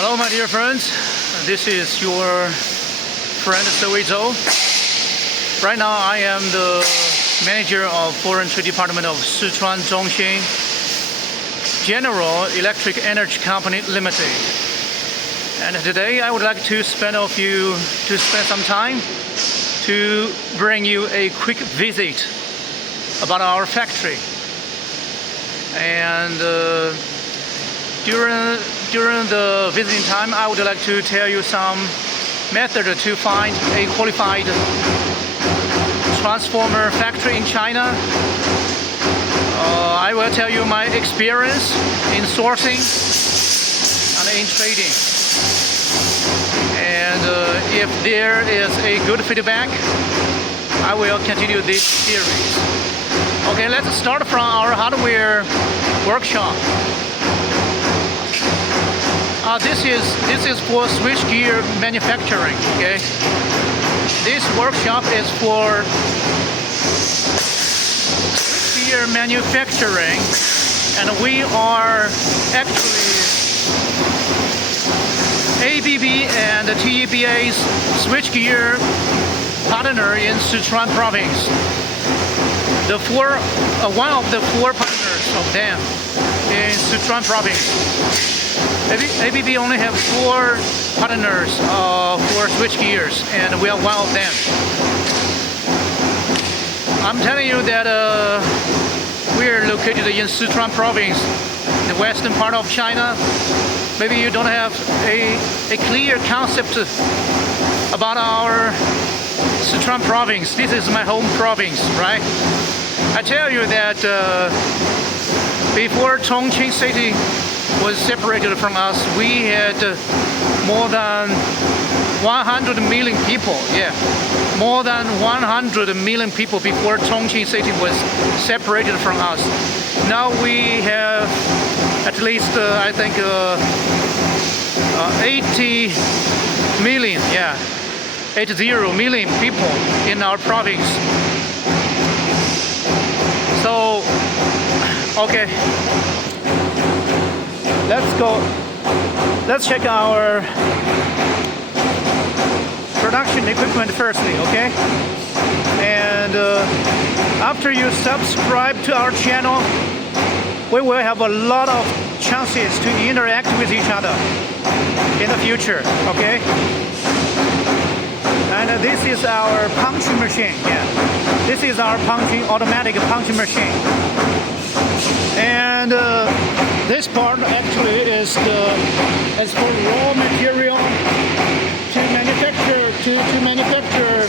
Hello, my dear friends. This is your friend Soweto. Right now, I am the manager of Foreign Trade Department of Sichuan Zhongxin General Electric Energy Company Limited. And today, I would like to spend some time to bring you a quick visit about our factory. And during the visiting time, I would like to tell you some method to find a qualified transformer factory in China. I will tell you my experience in sourcing and in trading. And if there is a good feedback, I will continue this series. Okay, let's start from our hardware workshop. This is for switchgear manufacturing. Okay, this workshop is for switchgear manufacturing, and we are actually ABB and TEBA's switchgear partner in Sichuan province. One of the four partners of them in Sichuan province. ABB only have four partners for switchgears, and we are one of them. I'm telling you that we are located in Sichuan province, the western part of China. Maybe you don't have a clear concept about our Sichuan province. This is my home province, right? I tell you that before Chongqing City was separated from us, we had more than 100 million people. Yeah, more than 100 million people before Chongqing City was separated from us. Now we have at least, I think, 80 million. Yeah, 80 million people in our province. So, okay. Let's check our production equipment firstly, okay? And after you subscribe to our channel, we will have a lot of chances to interact with each other in the future, okay? And this is our punching machine. Yeah, this is our automatic punching machine. And this part actually is for raw material to manufacture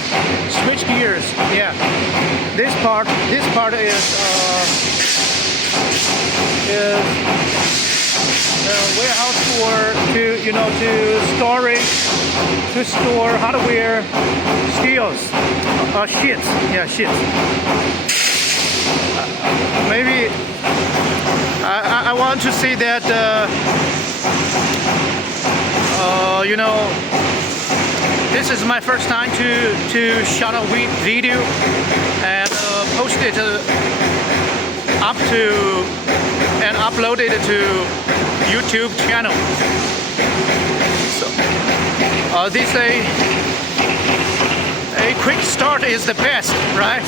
switch gears. Yeah, this part is warehouse to store hardware sheets. Yeah, sheets. Maybe I want to say that this is my first time to shot a video and post it and upload it to YouTube channel. So this a quick start is the best, right?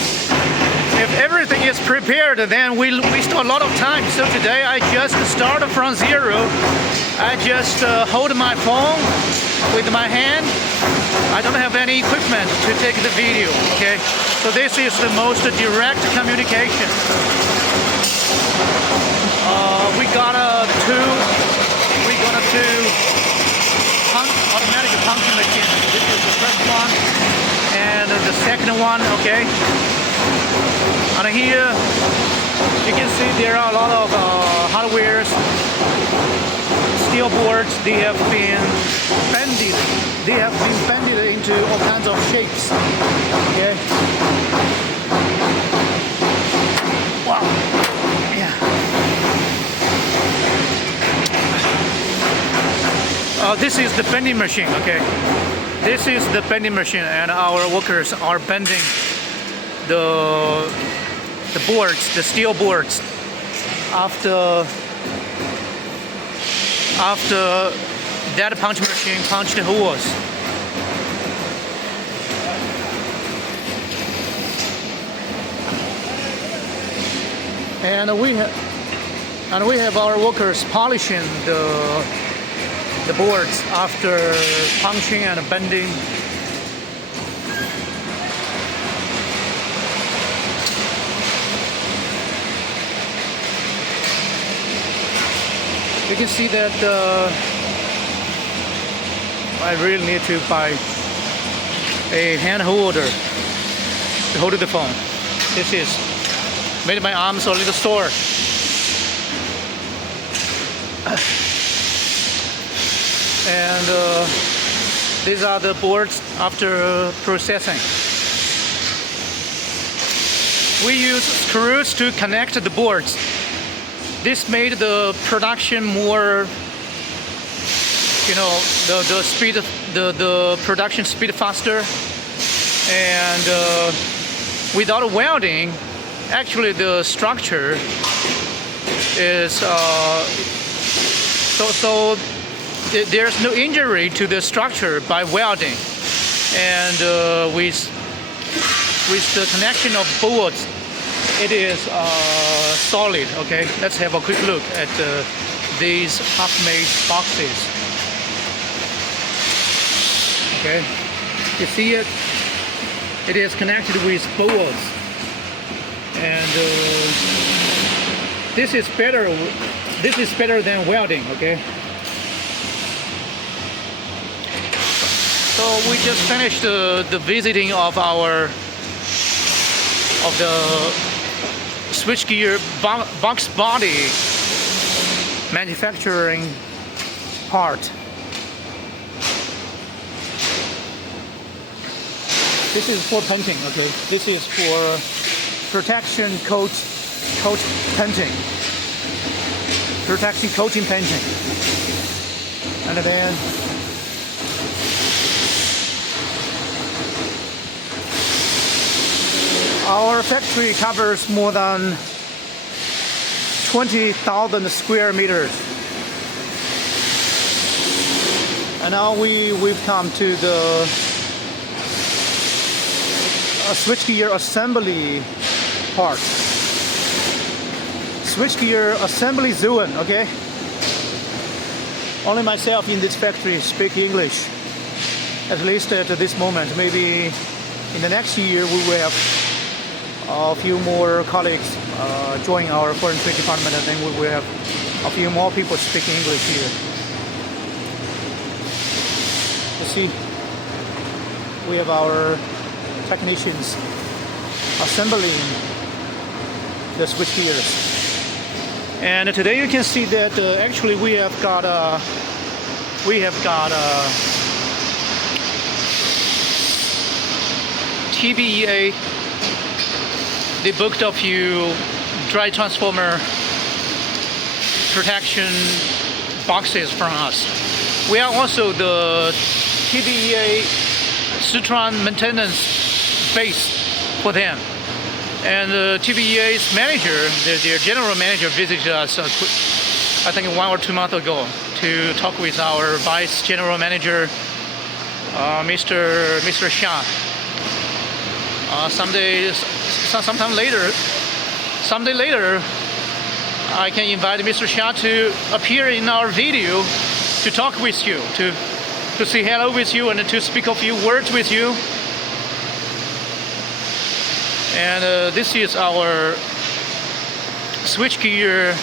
If everything is prepared, then we waste a lot of time. So today I just started from zero. I just hold my phone with my hand. I don't have any equipment to take the video, okay? So this is the most direct communication. We got two automatic punching machines. This is the first one and the second one, okay? And here you can see there are a lot of hardware, steel boards. They have been bended. They have been bended into all kinds of shapes. Okay. Wow. Yeah. This is the bending machine. Okay. This is the bending machine, and our workers are bending the boards, the steel boards, after that punch machine punched holes. And we have our workers polishing the boards after punching and bending. You can see that I really need to buy a hand holder to hold the phone. This is made my arms a little sore. And these are the boards after processing. We use screws to connect the boards. This made the production more, the speed, the production speed faster. And without welding, actually the structure is so there's no injury to the structure by welding. And with the connection of boards, it is solid. Okay, let's have a quick look at these half-made boxes. Okay, you see it? It is connected with boards, and this is better. This is better than welding. Okay. So we just finished the visiting of the switchgear box body manufacturing part. This is for painting. Okay, this is for protection coat painting, protection coating painting, and then our factory covers more than 20,000 square meters. And now we've come to the switchgear assembly part. Switchgear assembly zone, okay? Only myself in this factory speak English, at least at this moment. Maybe in the next year we will have a few more colleagues join our foreign trade department, and then we will have a few more people speaking English here. You see, we have our technicians assembling the switchgears. And today you can see that actually we have got TBEA. They booked a few dry transformer protection boxes from us. We are also the TBEA Sichuan maintenance base for them. And TBEA's manager, their general manager, visited us I think 1 or 2 months ago to talk with our vice general manager, Mr. Xia. Someday later, I can invite Mr. Xia to appear in our video to talk with you, to say hello with you, and to speak a few words with you. And this is our switchgear.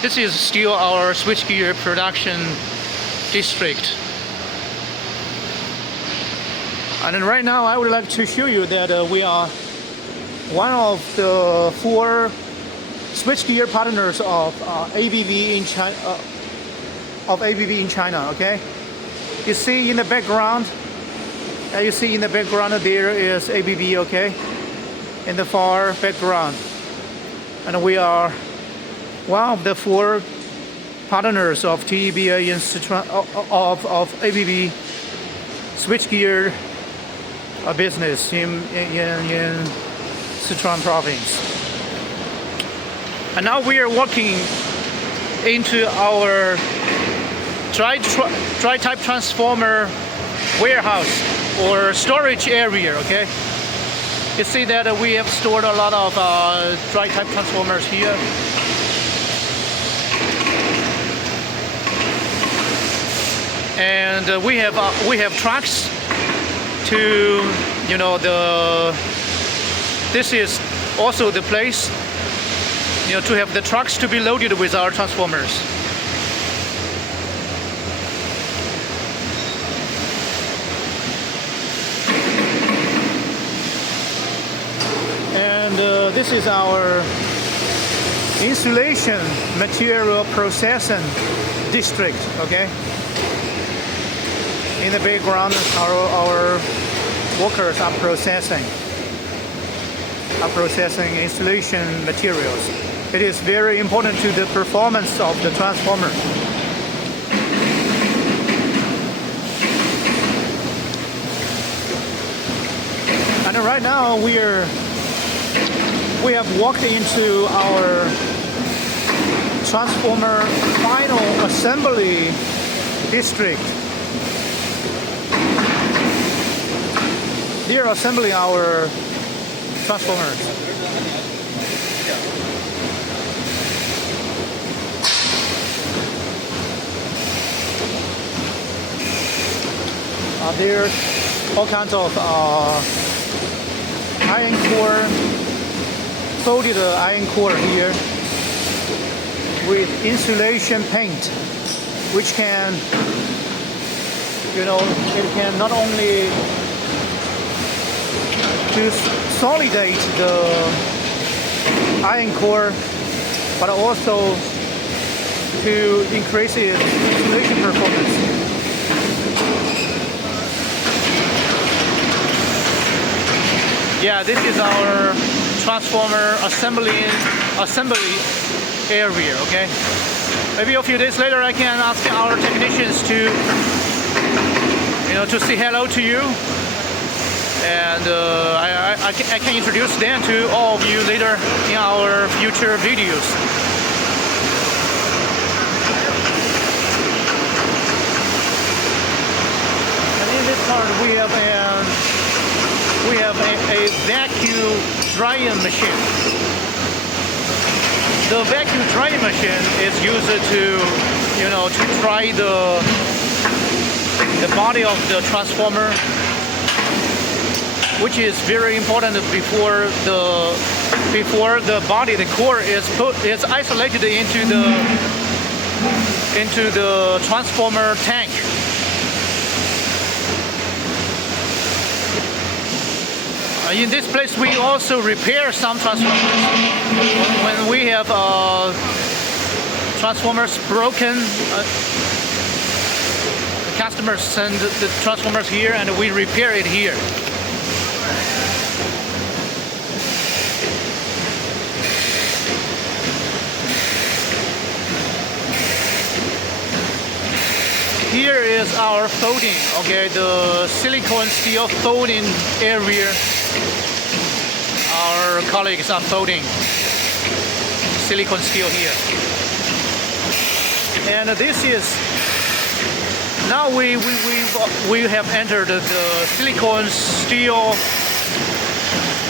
This is still our switchgear production district. And then right now I would like to show you that we are one of the 4 switchgear partners of ABB in China. Okay, you see in the background. There is ABB. Okay, in the far background, and we are one of the 4 partners of TBEA in Sichuan, of ABB switchgear business in Sichuan province. And now we are walking into our dry type transformer warehouse or storage area. Okay, you see that we have stored a lot of dry type transformers here. And we have trucks to, you know, this is also the place, you know, to have the trucks to be loaded with our transformers. And this is our insulation material processing district. Okay. In the background, our workers are processing insulation materials. It is very important to the performance of the transformer. And right now we have walked into our transformer final assembly district. They are assembling our transformers. There's all kinds of iron core, folded iron core here with insulation paint, which can, you know, it can not only to solidate the iron core, but also to increase its insulation performance. Yeah, this is our transformer assembly area. Okay, maybe a few days later I can ask our technicians to, you know, to say hello to you. And I can introduce them to all of you later in our future videos. And in this part we have a vacuum drying machine. The vacuum drying machine is used to, you know, to dry the body of the transformer, which is very important before the body, the core is isolated into the transformer tank. In this place, we also repair some transformers. When we have transformers broken, the customers send the transformers here, and we repair it here. Here is our folding, okay, the silicone steel folding area. Our colleagues are folding silicone steel here. And this is, now we have entered the silicone steel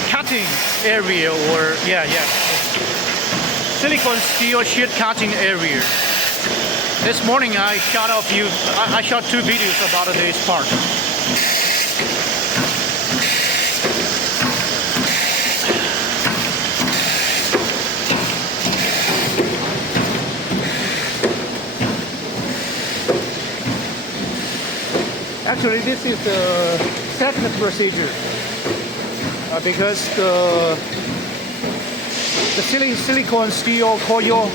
cutting area, or silicone steel sheet cutting area. This morning I shot two videos about this part. Actually, this is the second procedure because the silicone steel coil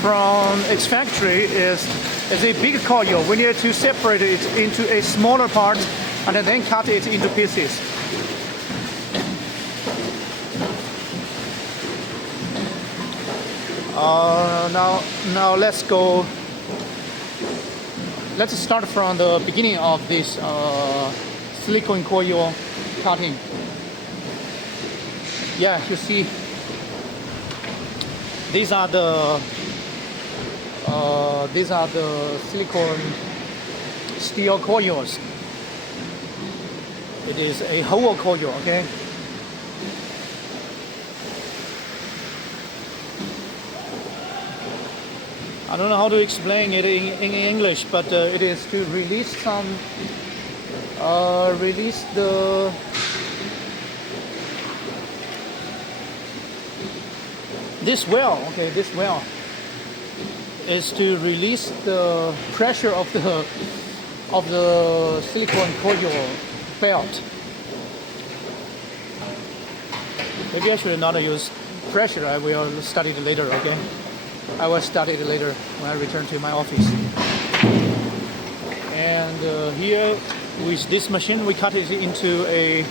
from its factory is a big coil. We need to separate it into a smaller part and then cut it into pieces. Now let's go. Let's start from the beginning of this silicone coil cutting. Yeah, you see, these are the These are the silicone steel coils. It is a whole coil, okay? I don't know how to explain it in English, but it is to release some, this well, okay, this well is to release the pressure of the silicone coil belt. Maybe I should not use pressure. I will study it later, okay? I will study it later when I return to my office. And here, with this machine, we cut it into a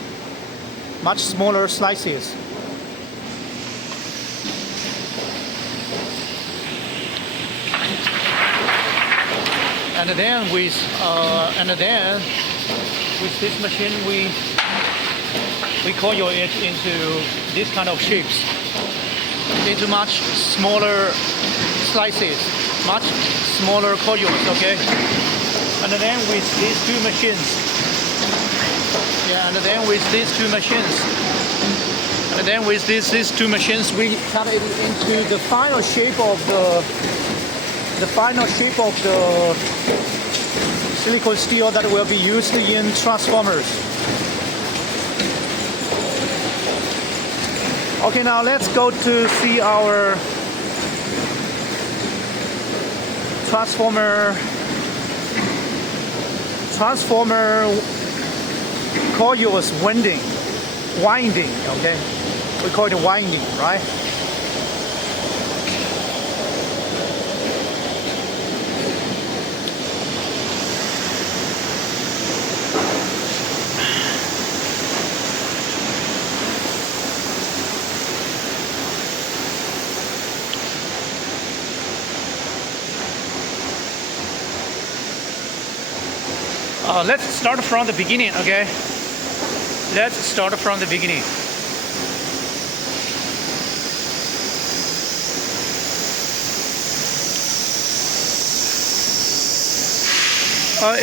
much smaller slices. And then with this machine, we coil it into this kind of shapes, into much smaller slices, much smaller coils, okay? And then with these two machines, these two machines, we cut it into the final shape of the silicone steel that will be used in transformers. Okay, now let's go to see our transformer coils winding, okay? We call it winding, right? Let's start from the beginning, okay? Let's start from the beginning.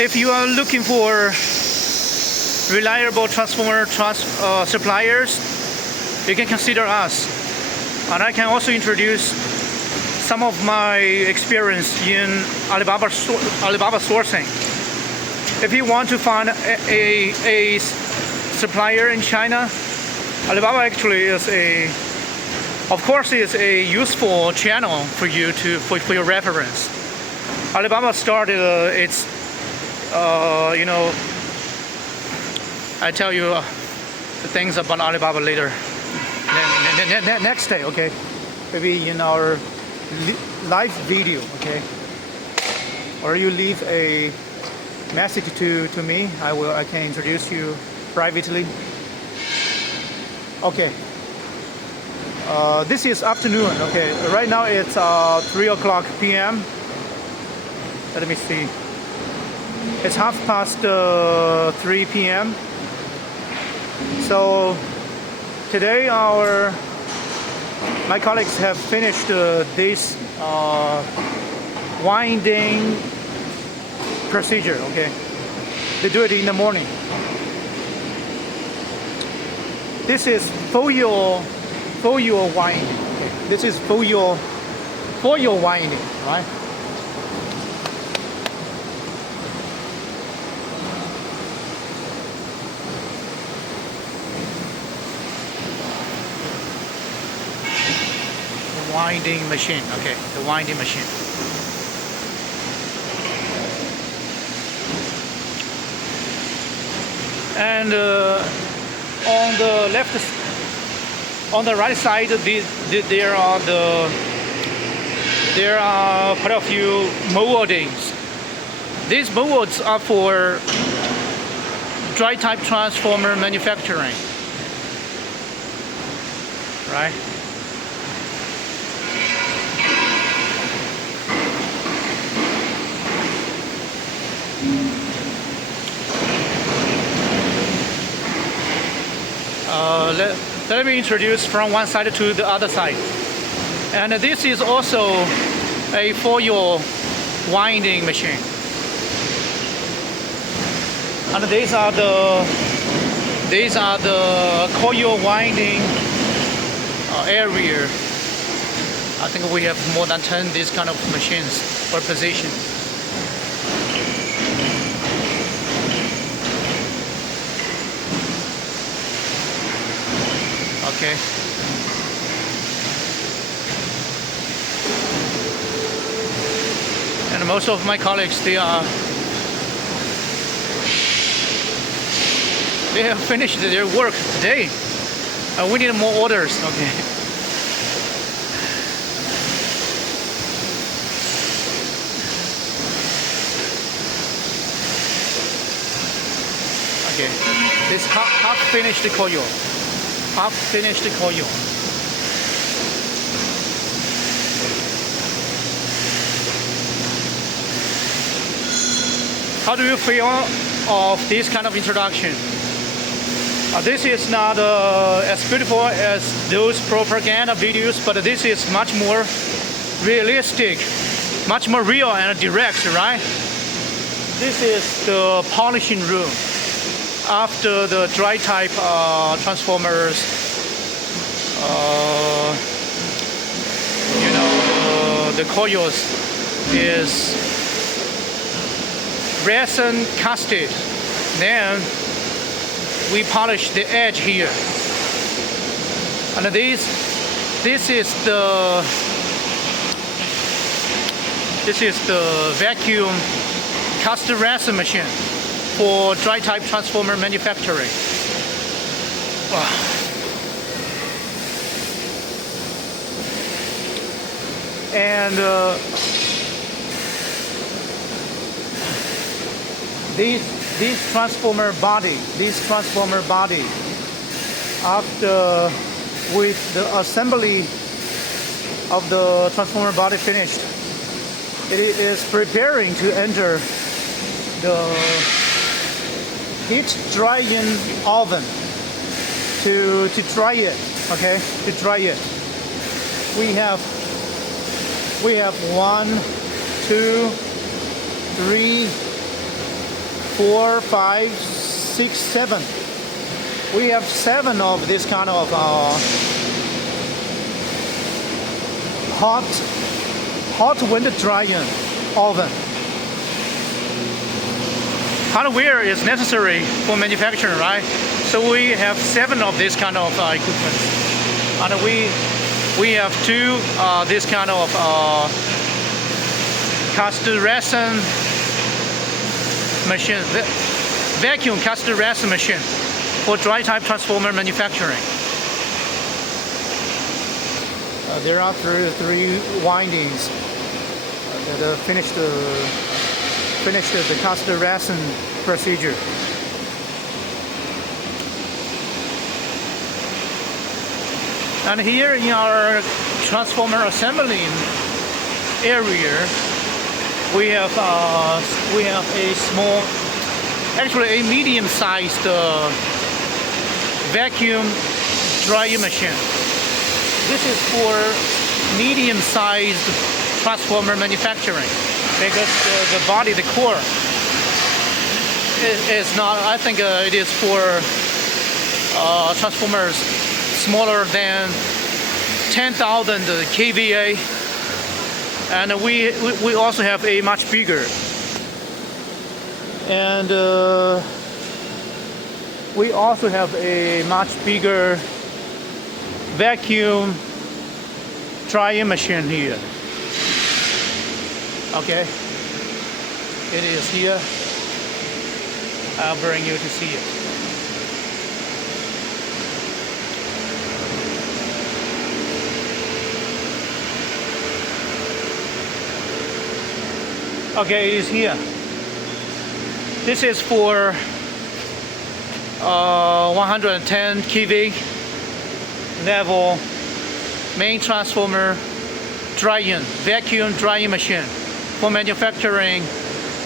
If you are looking for reliable transformer suppliers, you can consider us. And I can also introduce some of my experience in Alibaba sourcing. If you want to find a supplier in China, Alibaba actually is is a useful channel for you for your reference. Alibaba started its, I tell you the things about Alibaba later, next day, okay? Maybe in our live video, okay? Or you leave a message to me. I can introduce you privately. Okay. This is afternoon. Okay. Right now it's 3:00 p.m. Let me see. It's 3:30 p.m. So today my colleagues have finished this winding procedure, okay? They do it in the morning. This is foil winding. Okay? This is foil winding, right? The winding machine, okay? The winding machine. And on the right side, there are quite a few moldings. These molds are for dry type transformer manufacturing, right? Let me introduce from one side to the other side. And this is also a foil winding machine. And these are the coil winding area. I think we have more than 10 these kind of machines or positions. Okay. And most of my colleagues, they have finished their work today. We need more orders. Okay. Okay. This half finished coil. Half finished coil. How do you feel of this kind of introduction? This is not as beautiful as those propaganda videos, but this is much more realistic, much more real and direct, right? This is the polishing room. After the dry type transformers, the coils is resin casted, then we polish the edge here, and this is the vacuum cast resin machine for dry type transformer manufacturing. Wow. And this transformer body, after with the assembly of the transformer body finished, it is preparing to enter the heat drying oven to dry it. Okay, to dry it. We have 1, 2, 3, 4, 5, 6, 7. We have 7 of this kind of hot wind drying oven. Hardware is necessary for manufacturing, right? So we have 7 of this kind of equipment, and we have 2 this kind of cast resin machine, vacuum cast resin machine for dry type transformer manufacturing. There are 3 windings that finish the cast resin procedure. And here in our transformer assembly area, we have a small, actually a medium-sized vacuum drying machine. This is for medium-sized transformer manufacturing, because the body, the core, is not. I think it is for transformers smaller than 10,000 kVA, and we also have a much bigger, and we also have a much bigger vacuum drying machine here. Okay, it is here. I'll bring you to see it. Okay, it is here. This is for 110 kV level main transformer drying, vacuum drying machine for manufacturing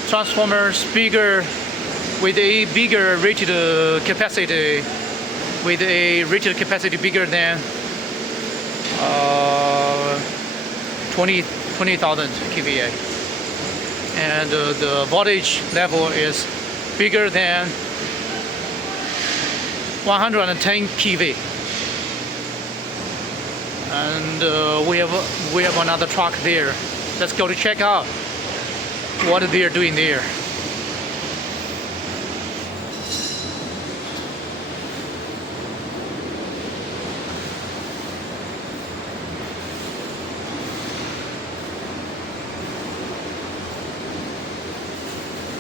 transformers with a bigger rated capacity, bigger than 20 20,000 kVA, and the voltage level is bigger than 110 kV. And we have another truck there. Let's go to check out what they are doing there.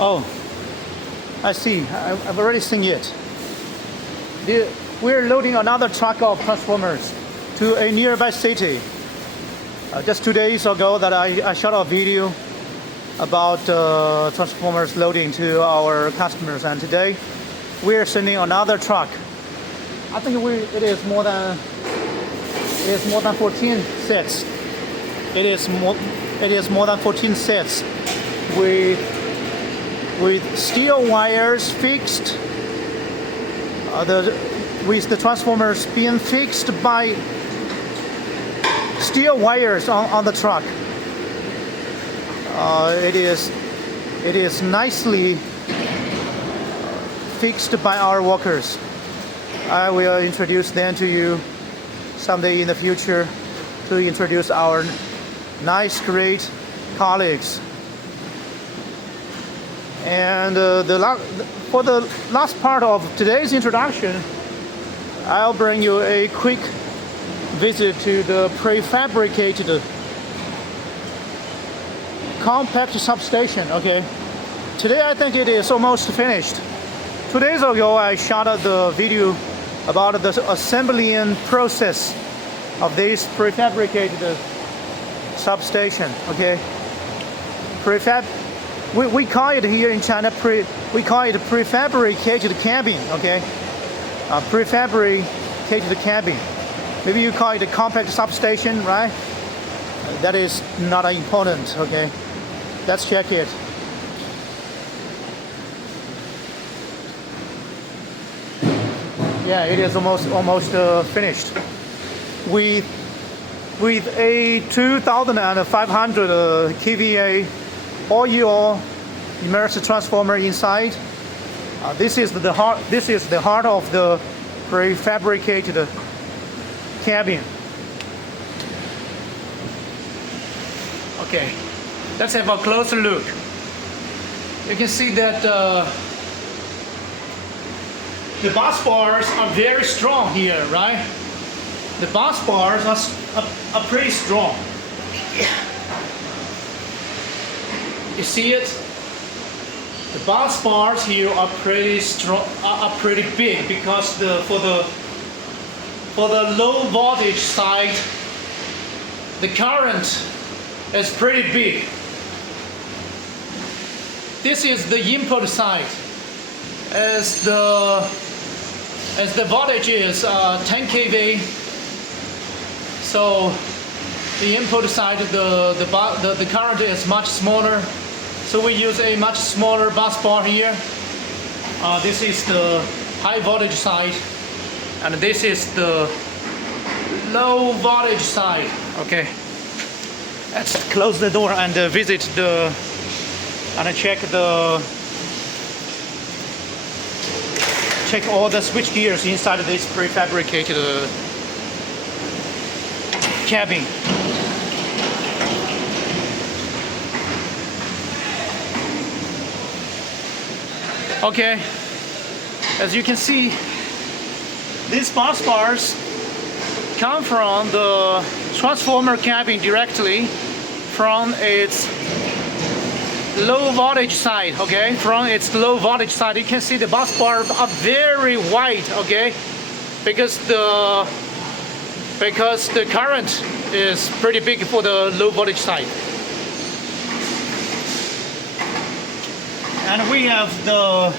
Oh, I see. I've already seen it. We're loading another truck of transformers to a nearby city. Just 2 days ago that I shot a video about transformers loading to our customers, and today we're sending another truck. I think it is more than 14 sets. It is more than 14 sets with steel wires fixed. With the transformers being fixed by steel wires on the truck. It is nicely fixed by our workers. I will introduce them to you someday in the future to introduce our nice, great colleagues. And for the last part of today's introduction, I'll bring you a quick visit to the prefabricated compact substation. Okay, today I think it is almost finished. 2 days ago I shot the video about the assembling process of this prefabricated substation. Okay, we call it here in China we call it prefabricated cabin. Okay, prefabricated cabin. Maybe you call it a compact substation, right? That is not important. Okay, let's check it. Yeah, it is almost finished. With a 2,500 kVA all-in-all immersed transformer inside. This is the heart of the prefabricated cabin. Okay, let's have a closer look. You can see that the bus bars are very strong here, right? The bus bars are pretty strong. You see it? The bus bars here are pretty strong, are pretty big, because for the low voltage side, the current is pretty big. This is the input side. As the voltage is 10 kV, so the input side, the current is much smaller. So we use a much smaller bus bar here. This is the high voltage side, and this is the low voltage side. Okay, let's close the door and visit and check all the switch gears inside of this prefabricated cabin. Okay, as you can see, these bus bars come from the transformer cabin directly from its low voltage side. Okay, from its low voltage side, you can see the bus bars are very wide. Okay, because the current is pretty big for the low voltage side. And we have the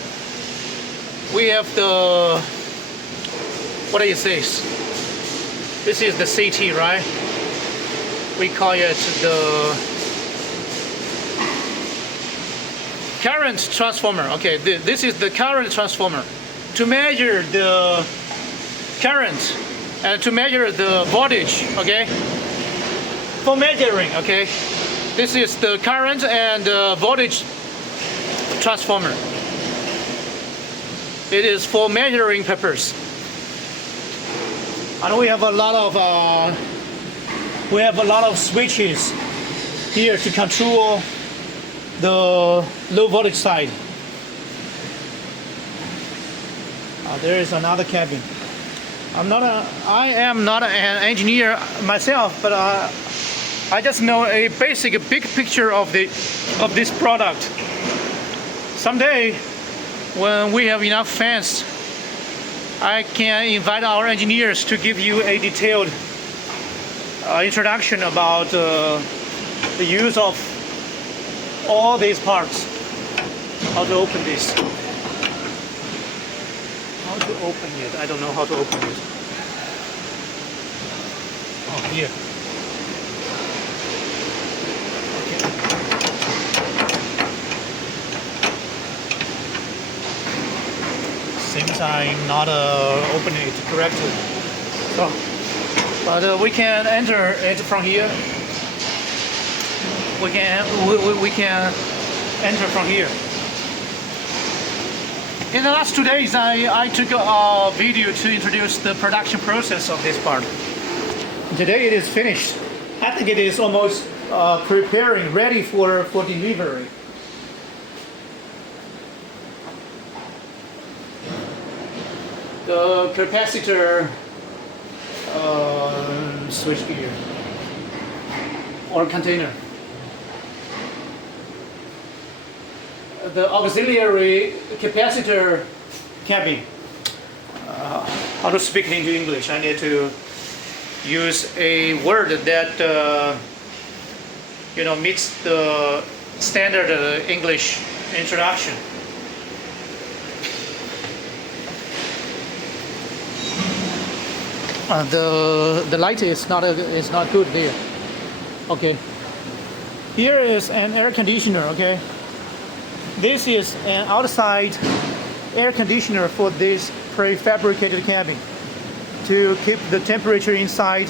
what is this? This is the CT, right? We call it the current transformer. Okay, this is the current transformer. To measure the current and to measure the voltage, okay? For measuring, okay? This is the current and voltage transformer. It is for measuring purpose. And we have a lot of switches here to control the low voltage side. There is another cabin. I am not an engineer myself, but I just know a big picture of this product. Someday, when we have enough fans, I can invite our engineers to give you a detailed introduction about the use of all these parts. How to open this. How to open it? I don't know how to open it. Oh, here. Seems I'm not opening it correctly. So, but we can enter it from here. We can enter from here. In the last 2 days, I took a video to introduce the production process of this part. Today it is finished. I think it is almost preparing, ready for delivery. The capacitor switchgear or container. The auxiliary capacitor cabin. How to speak into English? I need to use a word that meets the standard English introduction. The light is not good there. Okay. Here is an air conditioner. Okay. This is an outside air conditioner for this prefabricated cabin to keep the temperature inside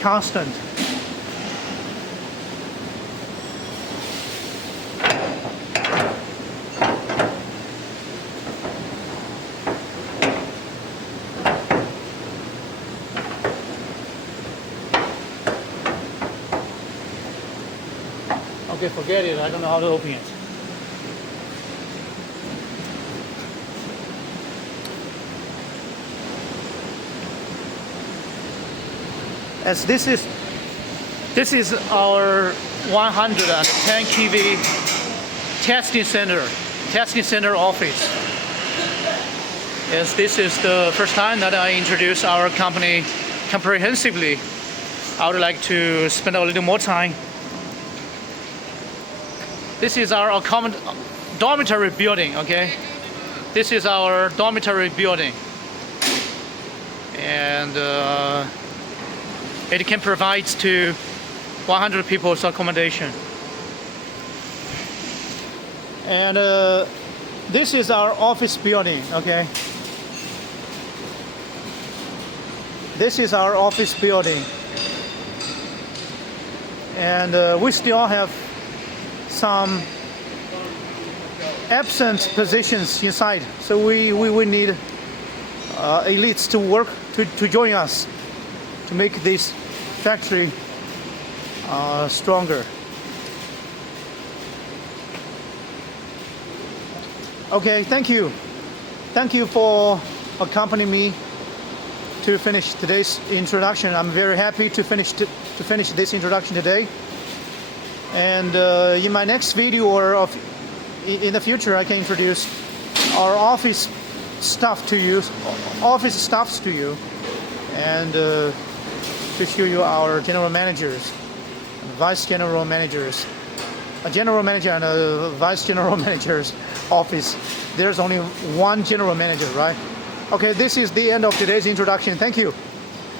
constant. Okay, forget it. I don't know how to open it. As this is our 110 kV testing center office. Yes, this is the first time that I introduce our company comprehensively. I would like to spend a little more time. This is our common dormitory building. Okay, this is our dormitory building, and it can provide to 100 people's accommodation. And this is our office building. Okay, this is our office building, and we still have some absent positions inside, so we need elites to work to join us to make this factory stronger. Okay, thank you for accompanying me to finish today's introduction. I'm very happy to finish this introduction today. And in my next video or in the future, I can introduce our office stuffs to you, and to show you our general managers, and vice general managers, a general manager and a vice general manager's office. There's only one general manager, right? Okay, this is the end of today's introduction. Thank you.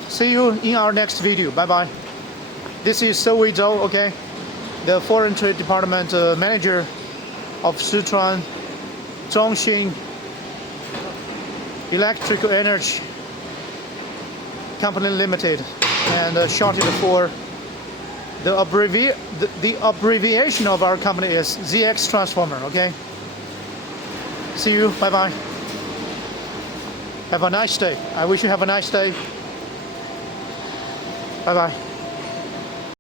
See you in our next video. Bye bye. This is Sui Zhou. Okay. The Foreign Trade Department manager of Sichuan Zhongxin Electrical Energy Company Limited, and shorted for The abbreviation of our company is ZX Transformer. Okay. See you. Bye bye. Have a nice day. I wish you have a nice day. Bye bye.